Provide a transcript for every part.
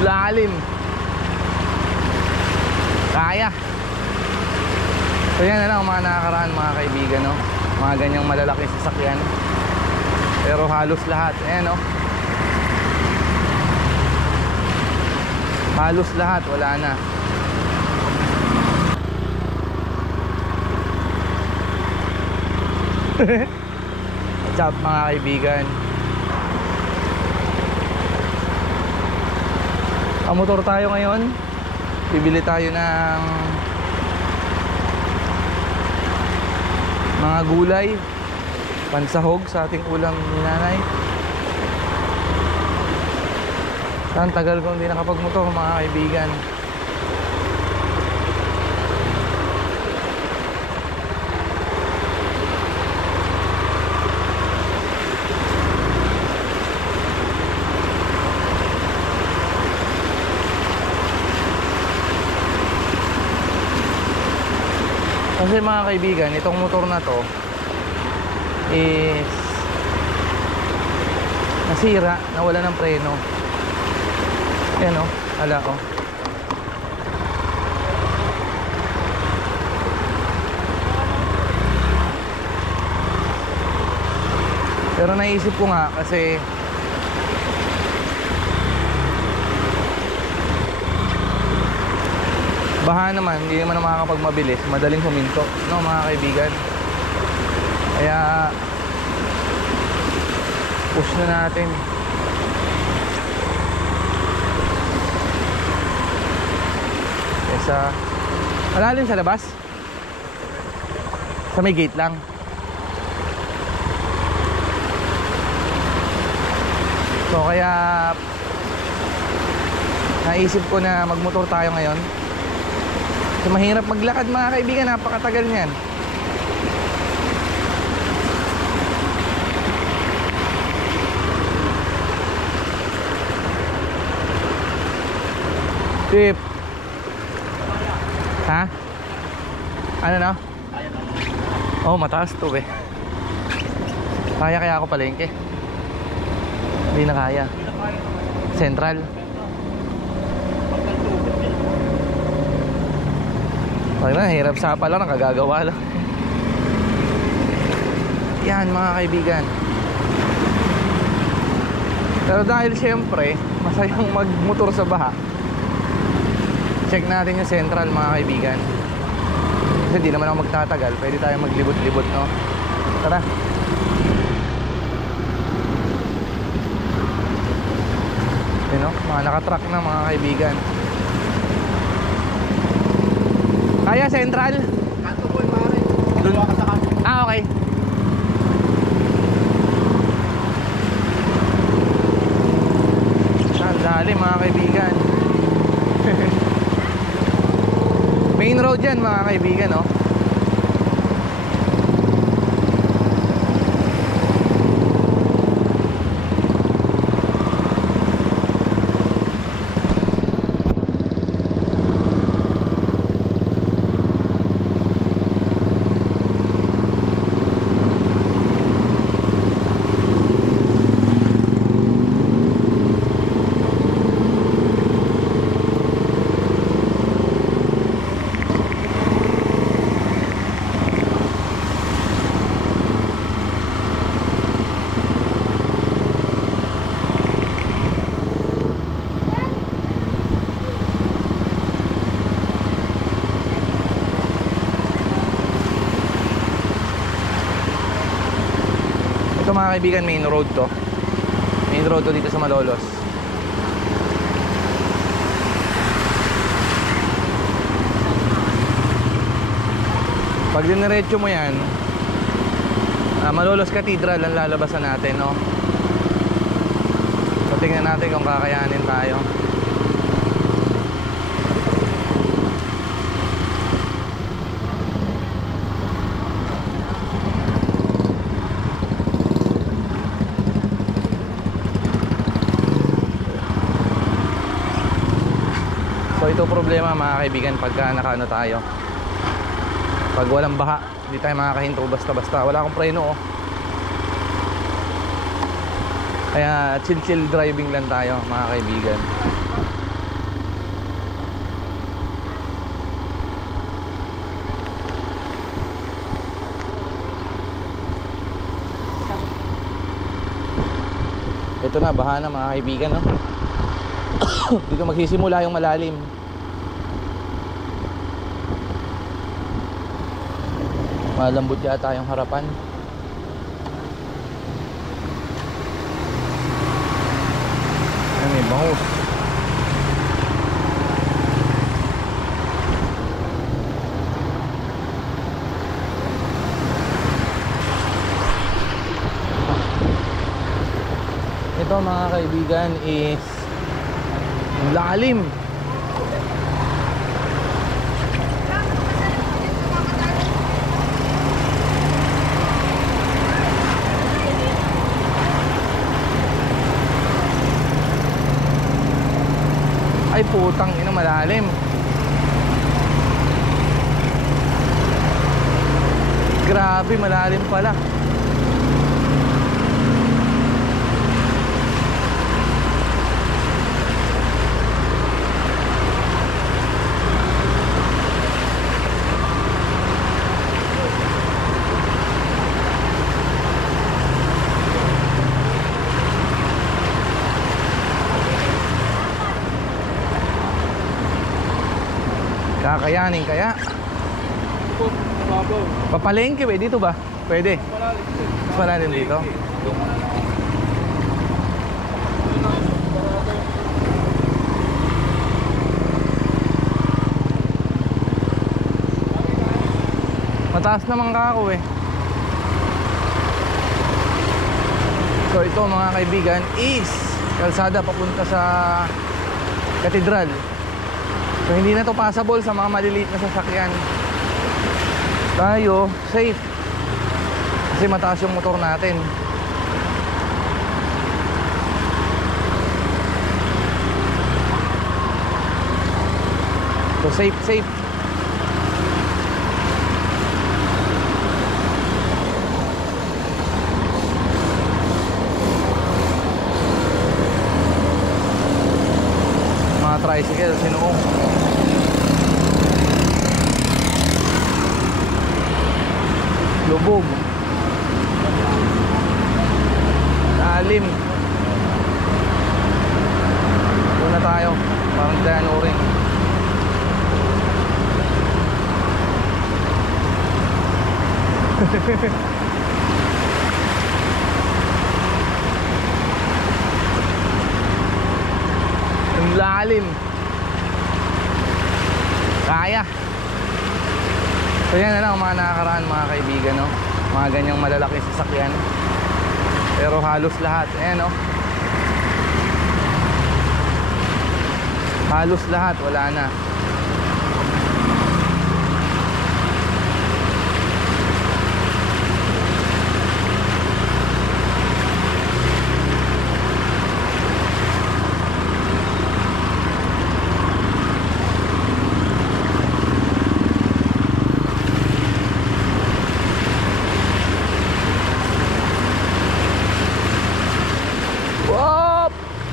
lalim. Kaya. So yan na lang mga nakakaraan mga kaibigan, no? Mga ganyang malalaking sasakyan. Pero halos lahat, ayan, no? Halos lahat, wala na. What's up mga kaibigan? Motor tayo ngayon. Bibili tayo ng mga gulay, pansahog sa ating ulam ni nanay. Ang tagal kong hindi nakapagmotor mga kaibigan. Kasi mga kaibigan, itong motor na to is nasira, nawala ng preno. Ayan, o, hala, o. Pero naisip ko nga kasi baha naman, hindi naman makakapagmabilis, madaling huminto, no mga kaibigan. Kaya push na natin. Kesa malalim sa labas, sa may gate lang. So kaya naisip ko na magmotor tayo ngayon. So mahirap maglakad mga kaibigan, napakatagal niyan. Tip. Ha? Ano na? Oh, mataas to eh. Kaya ako palengke. Hindi na kaya. Central. Pag na, hirap sa pala, nakagagawa lang. Yan mga kaibigan. Pero dahil syempre masayang magmotor sa baha, check natin yung Central mga kaibigan. Kasi di naman ako magtatagal, pwede tayo maglibot-libot, no? Tara. Yun, no? Mga nakatrack na mga kaibigan. Kaya Central? Kanto po yung maaari. Dun ka sa kanto. Ah, okay. Sandali mga kaibigan. Main road yan mga kaibigan, no? Ito mga kaibigan, main road to. Main road to dito sa Malolos. Pag diniretso mo yan, Malolos Cathedral ang lalabasan natin, no? So tingnan natin kung kakayanin tayo. So ito problema mga kaibigan pagka nakaano tayo. Pag walang baha, hindi tayo makakahinto basta-basta. Wala akong preno, oh. Kaya chill driving lang tayo mga kaibigan. Ito na, baha na mga kaibigan, no? Dito magsisimula yung malalim. Malambot yata yung harapan. Ay, may bangus. Ito mga kaibigan is lalim. Ay putang ina, malalim. Grabe, malalim pala. Kakayanin kaya? Papalengke ba? Dito ba? Pwede? Mas malalim dito? Mataas naman kako eh. So ito mga kaibigan is kalsada papunta sa katedral. So hindi na to passable sa mga maliliit na sasakyan. Tayo safe kasi mataas yung motor natin. So safe. Mga tricycle sinuong. Lubog. Lalim. Doon na tayo. Parang danuring. Ang lalim. Kaya. So yan na lang mga nakakaraan mga kaibigan, no? Mga ganyang malalaking sasakyan. Pero halos lahat, ayan, no? Halos lahat, wala na.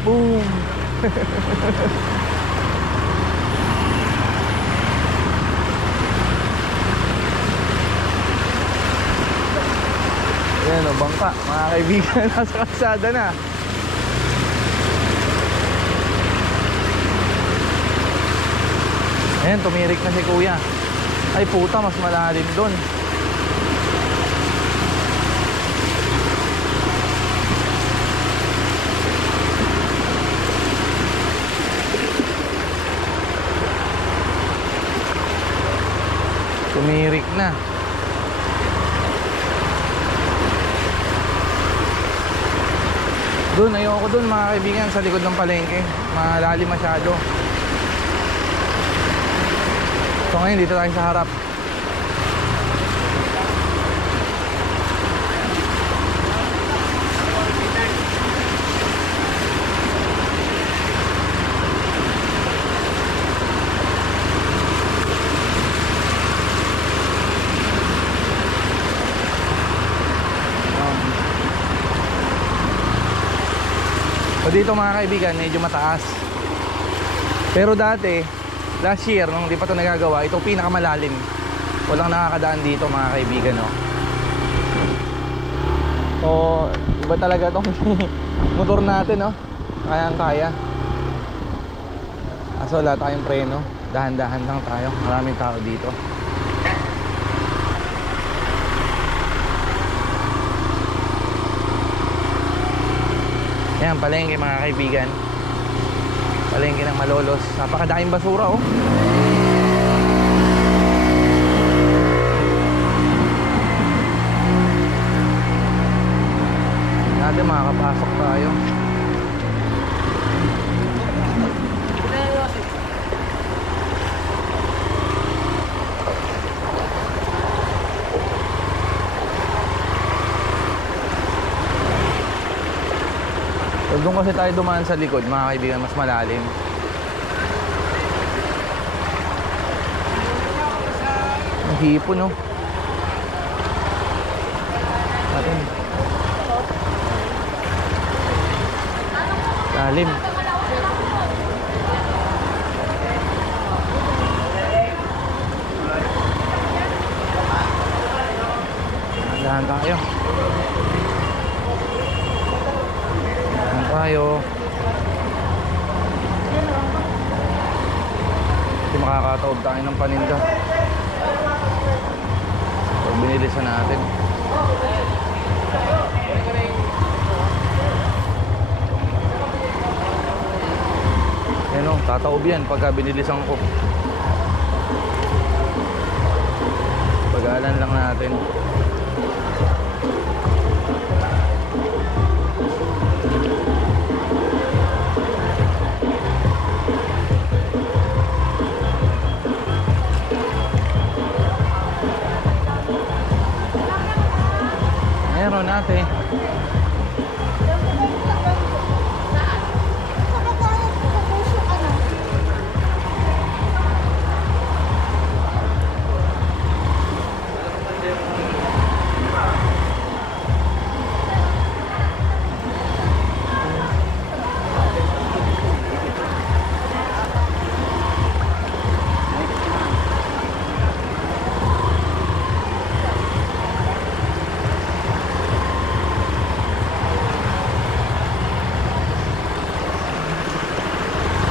Boom! Ayan o, bangka. Mga kaibigan, nasa kalsada na. Ayan, tumirik na si kuya. Ay puta, mas malalim doon. Tumirik na. Doon, ayoko doon mga kaibigan, sa likod ng palengke. Malalim masyado. So ngayon dito tayo sa harap. So dito mga kaibigan, medyo mataas. Pero dati, last year, nung di pa ito nagagawa, ito pinakamalalim. Walang nakakadaan dito mga kaibigan, no? So, iba talaga itong motor natin, no? Kayang-kaya. Kaso wala tayong preno. Dahan-dahan lang tayo. Maraming tao dito. Yan, palengke mga kaibigan. Palengke ng Malolos. Napakadaing basura, oh. Natin makakapasok tayo. Doon kasi tayo dumaan sa likod mga kaibigan, mas malalim. Ang hipon, no? Atin. Lalim. Dahan tayo. Tayo. Hindi makakataob tayo ng paninda. Pag binilisan natin. Yan o, tataob yan pagka binilisan ko. Pag-aalan lang natin. Meron natin.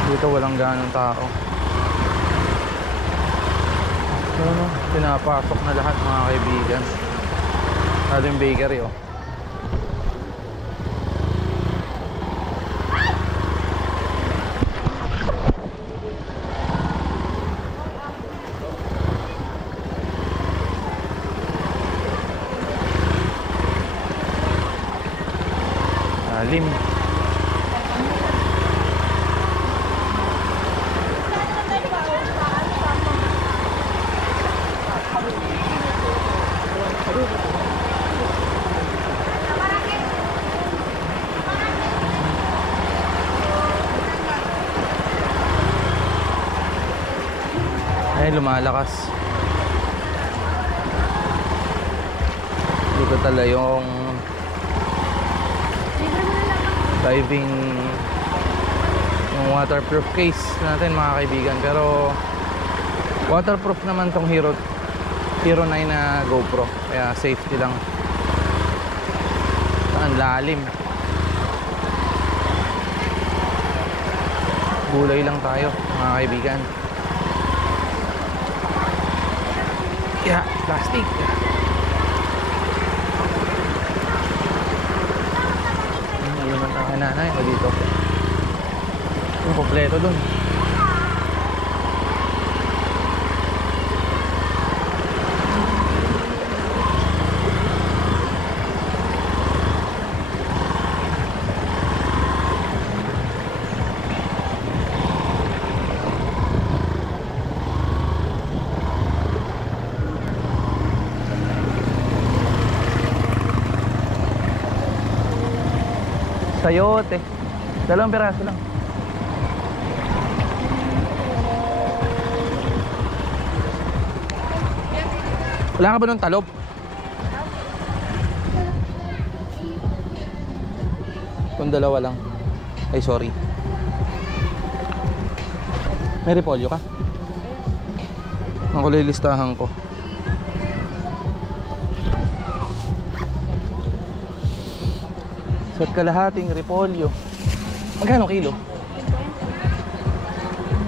Dito walang ganong tao. Ano, pinapasok na lahat mga kaibigan. Lalo yung bakery, oh. Lalim. Ay, lumalakas. Dito tala yung diving, yung waterproof case natin mga kaibigan. Pero waterproof naman tong Hero 9 na GoPro, kaya safety lang. Ang lalim. Gulay lang tayo mga kaibigan. Yeah, plastic. Hindi naman tayo nanay o dito. Yung kompleto dun. Sayote. 2 piraso lang. Wala ka ba ng talob? Kung 2 lang. Ay, sorry. May repolyo ka? Ang kulay listahan ko. Sa kalahating repolyo. Magkano kilo?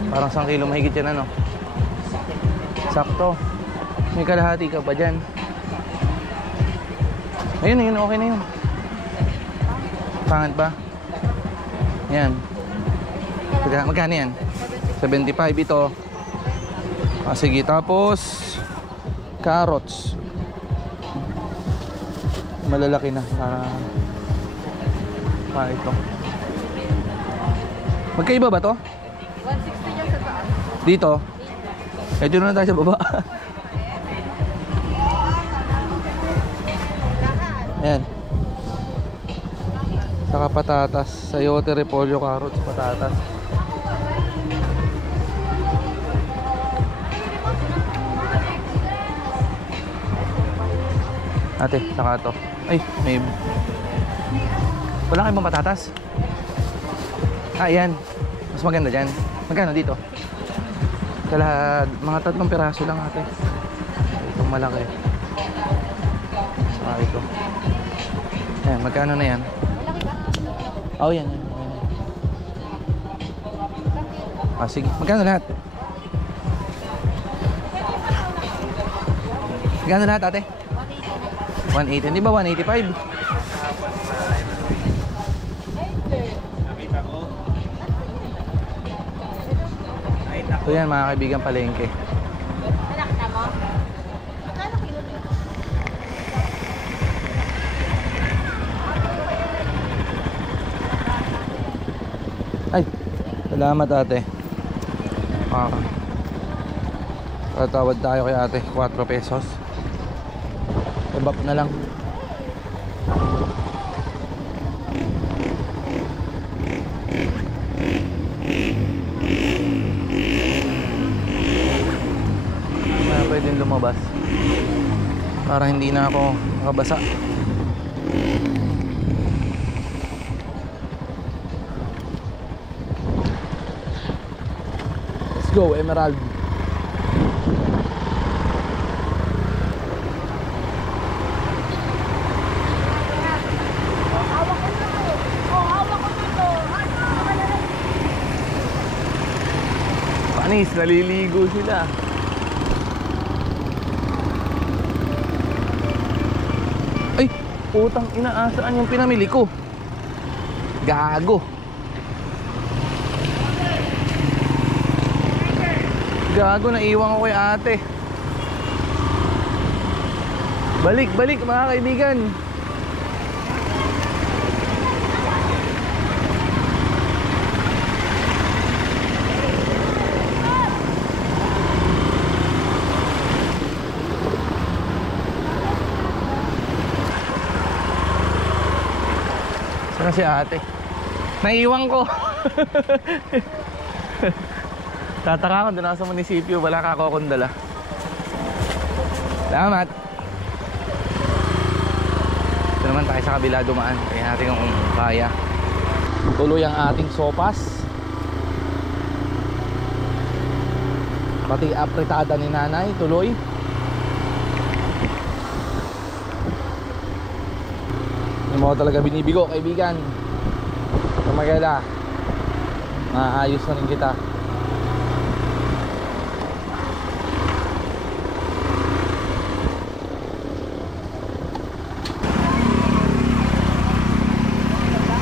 Parang 1 kilo mahigit yan ano. Sakto. May kalahati ka pa dyan. Ayun, okay na yun. Pangit ba? Yan. Magkano yan? 75 ito. Sige, tapos carrots. Malalaki na para ito. Magkaiba ba to? 160 dyan sa taas. Dito? Dito na tayo sa baba. Ayan. Saka patatas. Sayote, repolyo, carrots, patatas. Ate, saka to. Ay, may... Wala kayong mga patatas? Ayan. Mas maganda dyan. Magkano dito? Mga 3 piraso lang ate. Itong malaki. Saka ito. Ayan, magkano na yan? Oh, yan. Sige. Magkano lahat? Magkano lahat ate? 180. Hindi ba 185? So yan mga kaibigan, palengke. Nakita mo? Magkano kilo dito? Ay, salamat ate. Tatawad tayo kay ate, 4 pesos. Ebap na lang. Pwedeng lumabas para hindi na ako makabasa. Let's go, Emerald. Panis, naliligo sila. Ay, putang ina, saan yung pinamili ko? Gago. Gago, naiwan ko kay ate. Balik mga kaibigan. Saan si ate? Naiwan ko. Tataka ko, doon ako sa munisipyo. Wala ka ako akong dala. Salamat. Ito naman tayo sa kabila dumaan. Kaya natin kung kaya. Tuloy ang ating sopas. Pati apritada ni nanay. Tuloy. Hindi mo talaga binibigo, kaibigan. Tumagala. Maayos na rin kita.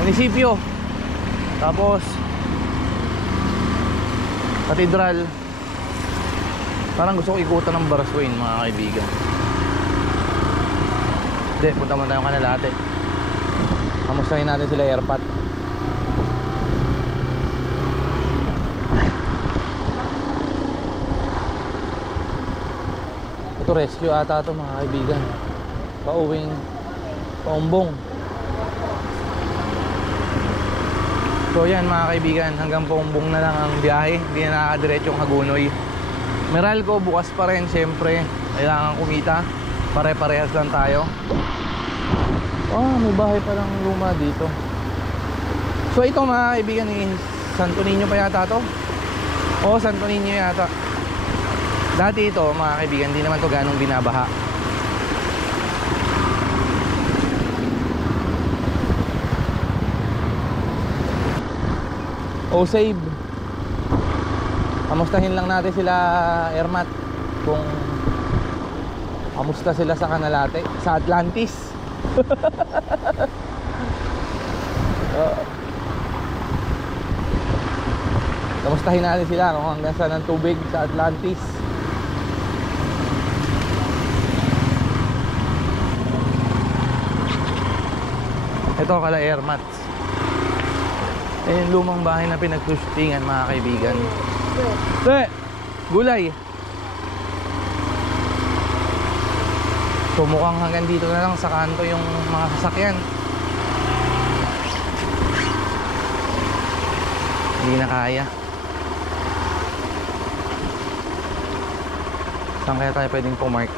Munisipyo. Tapos Katedral. Parang gusto ko ikutan ng Baraswain, mga kaibigan. Hindi, punta muna tayong Kanalate. Kamustahin natin sila airpat. Ito rescue ata ito, mga kaibigan. Pauwing Paumbong. So yan mga kaibigan, hanggang Paumbong na lang ang biyahe. Hindi na nakakadiretsyong Hagonoy. Meralco bukas pa rin, syempre. Kailangan kumita. Pare-parehas lang tayo. May bahay palang luma dito. So ito mga kaibigan, Santo Niño pa yata to. Santo Niño yata. Dati ito mga kaibigan, hindi naman to ganong binabaha. O save. Kamustahin lang natin sila Ermat kung kamusta sila sa Canalate, sa Atlantis. Kamustahin natin sila kung hanggang saan ang tubig sa Atlantis. Ito kala Ermats. Yung lumang bahay na pinagtushtingan mga kaibigan. Gulay. So mukhang hanggang dito na lang sa kanto yung mga sasakyan. Hindi na kaya. Saan kaya tayo pwedeng pumark?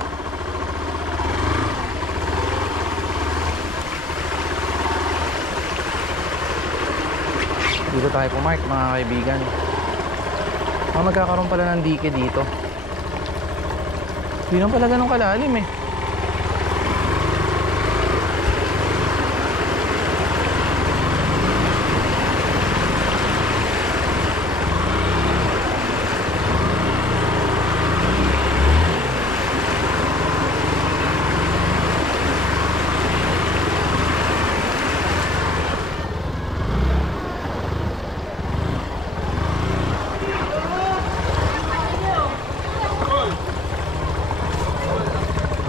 Dito tayo pumark mga kaibigan. Magkakaroon pala ng dike dito. Hindi naman pala ganun kalalim eh.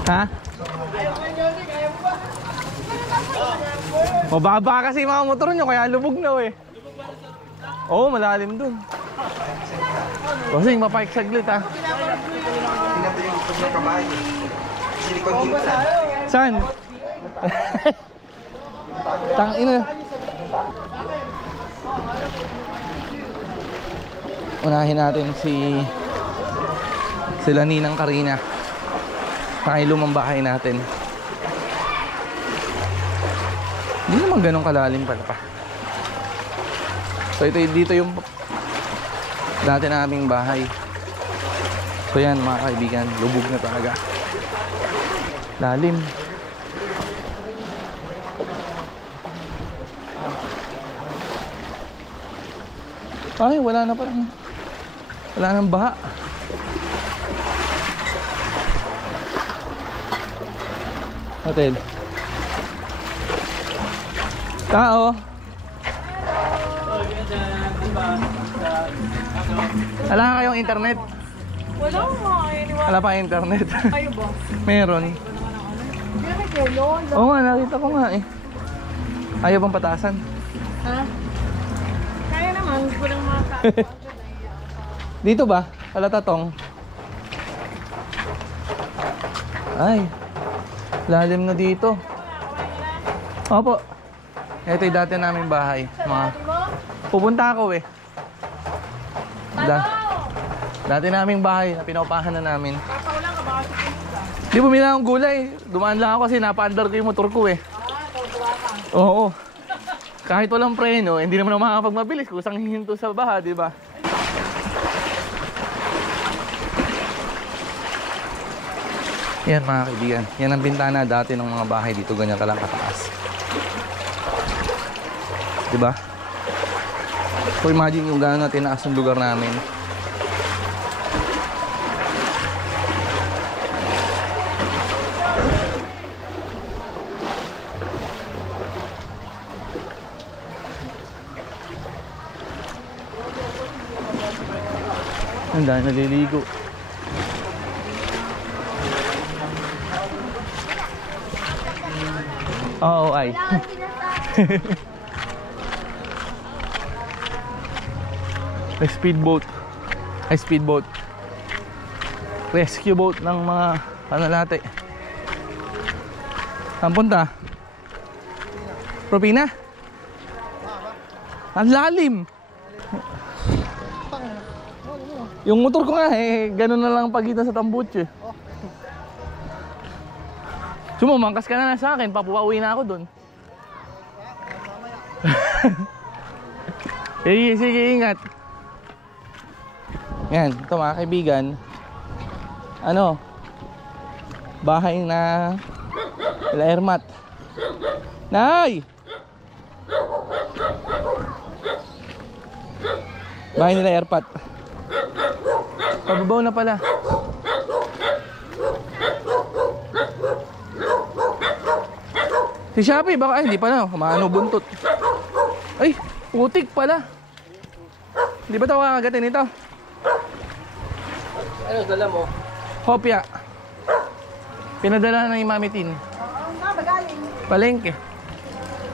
Ha? Mababa kasi mga motor nyo kaya lubog na eh. Oo, malalim dun. Kasi mapark saglit ha. Saan? Tangina. Unahin natin sila Ninang Karina. Sa lumang bahay natin. Hindi naman ganun kalalim pala pa. So dito yung dati naming bahay. So yan mga kaibigan, lubog na talaga. Lalim. Ay, wala na parang. Wala nang baha. Hotel. Tao. Wala ka kayong internet? Wala nga. Wala pa internet. Kayo ba? Meron. Hindi kayo, lolo. Oo nga, nakita ko nga eh. Ayaw bang patasan? Ha? Kaya naman, hindi ko lang mga Dito ba? Alatatong. Ay. Lalim na dito. Opo. Ito yung dati naming bahay. Pupunta ako eh. Dati naming bahay na pinaupahan na namin. Di bumili akong gulay. Dumaan lang ako kasi napa-under ko yung motor ko eh. Oo. Kahit walang preno, hindi naman ako makakapagmabilis. Kusang hihinto sa baha, di ba? Yan mga kaibigan. Yan ang bintana dati ng mga bahay dito. Ganyan ka lang kataas. Diba? So imagine yung gano'n na tinaas yung lugar namin. Ang dahil naliligo. Oo, ay. May speedboat. Ay, speedboat. Rescue boat ng mga Canalate. Saan punta? Propina? Ang lalim. Yung motor ko nga eh, ganun na lang pagitan sa tambucho. Sumumangkas ka na sa akin, papupauwi na ako dun. Sige, ingat. Yan, ito mga kaibigan. Ano? Bahay na La Ermat. Nay! Bahay nila airpot. Pababaw na pala. Si Shopee baka, ay hindi pa na, kumano buntot. Ay, putik pala. Hindi ba ito kakagatin ito? Ano dala mo? Hopya. Pinadala na yung Mami Tin. Oo nga, magaling. Palengke.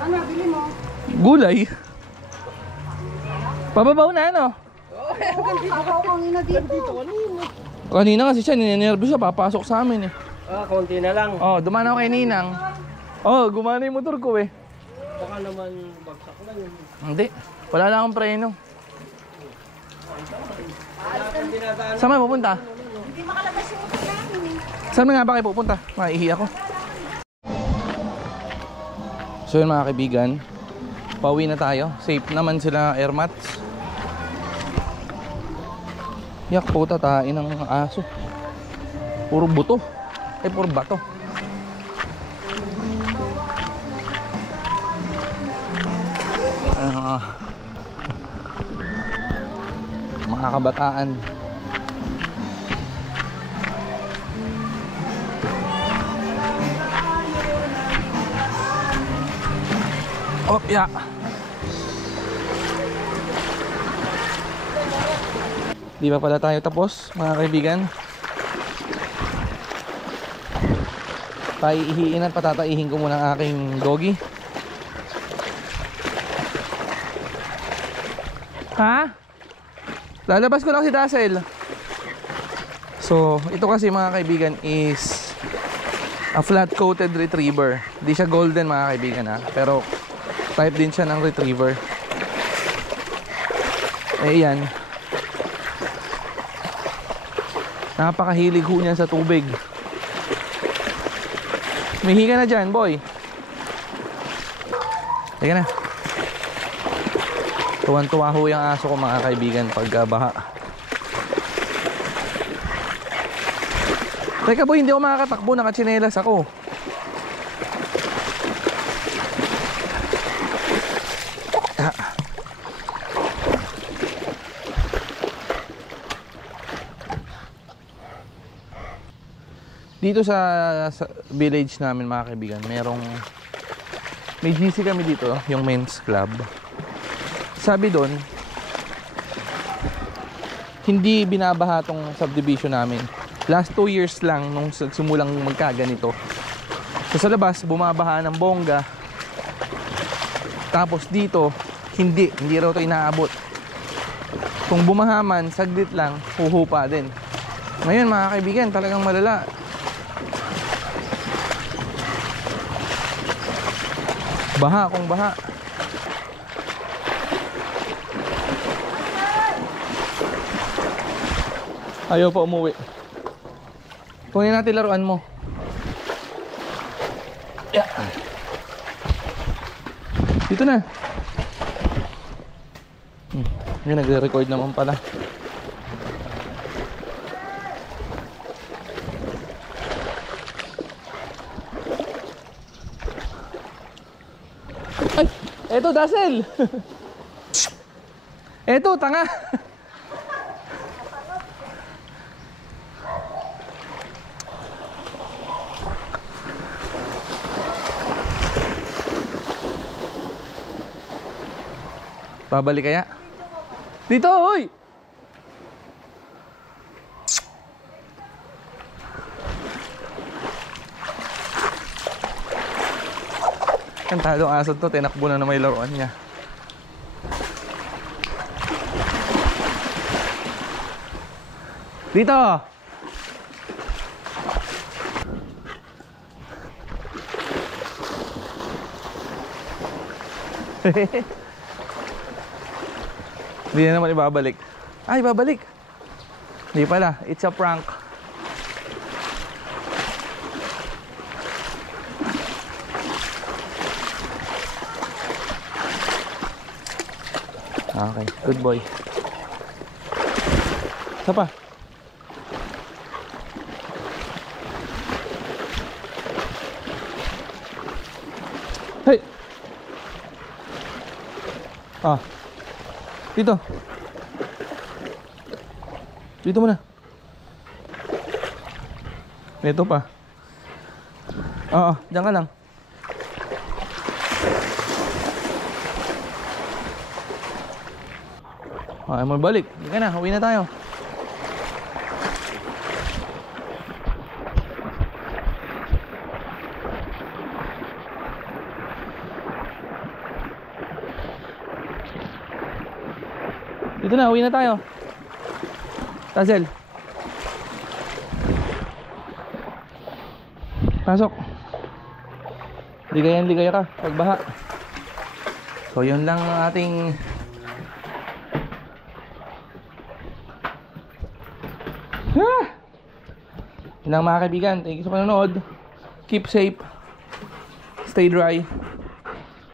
Ano, bili mo? Gulay. Pababaw na ano? Ako kanina dito. Kanina kasi siya, ninenervous siya, papasok sa amin eh. Ah, konti na lang. Oh, dumaan ako kay Ninang. Oh, gumana yung motor ko eh. Baka naman bagsak lang yun. Hindi, wala lang akong preno. Dinadaan. Saan kayo pupunta? Hindi makalabas yung motor namin eh. Saan nga ba kayo pupunta? Maihi ako. So yun mga kaibigan, pauwi na tayo. Safe naman sila airmats. Yak po tatain ng aso. Puro buto. Eh puro bato. Mga kabataan. Opya. Di ba pala tayo tapos mga kaibigan? Paihiin at patataihin ko muna ang aking doggy. Ha? Lalabas ko lang si Dazzle. So, ito kasi mga kaibigan is a flat coated retriever. Di siya golden mga kaibigan ha, pero type din siya ng retriever. Eh yan, napakahilig ho niya sa tubig. Mihi ka na dyan boy. Teka na. Tuwan-tuwa ho yung aso ko mga kaibigan pag baha. Teka boy, hindi ako makakatakbo, nakatsinelas ako. Dito sa village namin mga kaibigan, may GC kami dito, yung men's club. Sabi doon, hindi binabaha tong subdivision namin. Last 2 years lang nung simulang magkaganito. So sa labas, bumabaha ng bongga. Tapos dito, hindi raw ito inaabot. Kung bumahaman, saglit lang, huhupa din. Ngayon mga kaibigan, talagang malala. Baha kung baha. Ayaw pa umuwi. Kunin natin laruan mo. Yeah. Dito na. Yung nagre-record naman pala. Ay, eto Dazzle. Eto, tanga. Pabalik kaya? Dito, oy! Kantado ang aso to, tinakbo na may laruan niya. Dito! Hindi na naman ibabalik. Ay, ibabalik! Hindi pala, it's a prank. Okay, good boy. Isa pa. Hey! Ah. Dito. Dito muna. Ito pa. Oo, dyan ka lang. Okay, magbalik. Hindi ka na, uwi na tayo. Dito na, uwi na tayo. Tazel. Pasok. Ligayan-ligaya ka, pagbaha. So yun lang ang ating yun lang mga kaibigan. Thank you sa panonood. Keep safe. Stay dry.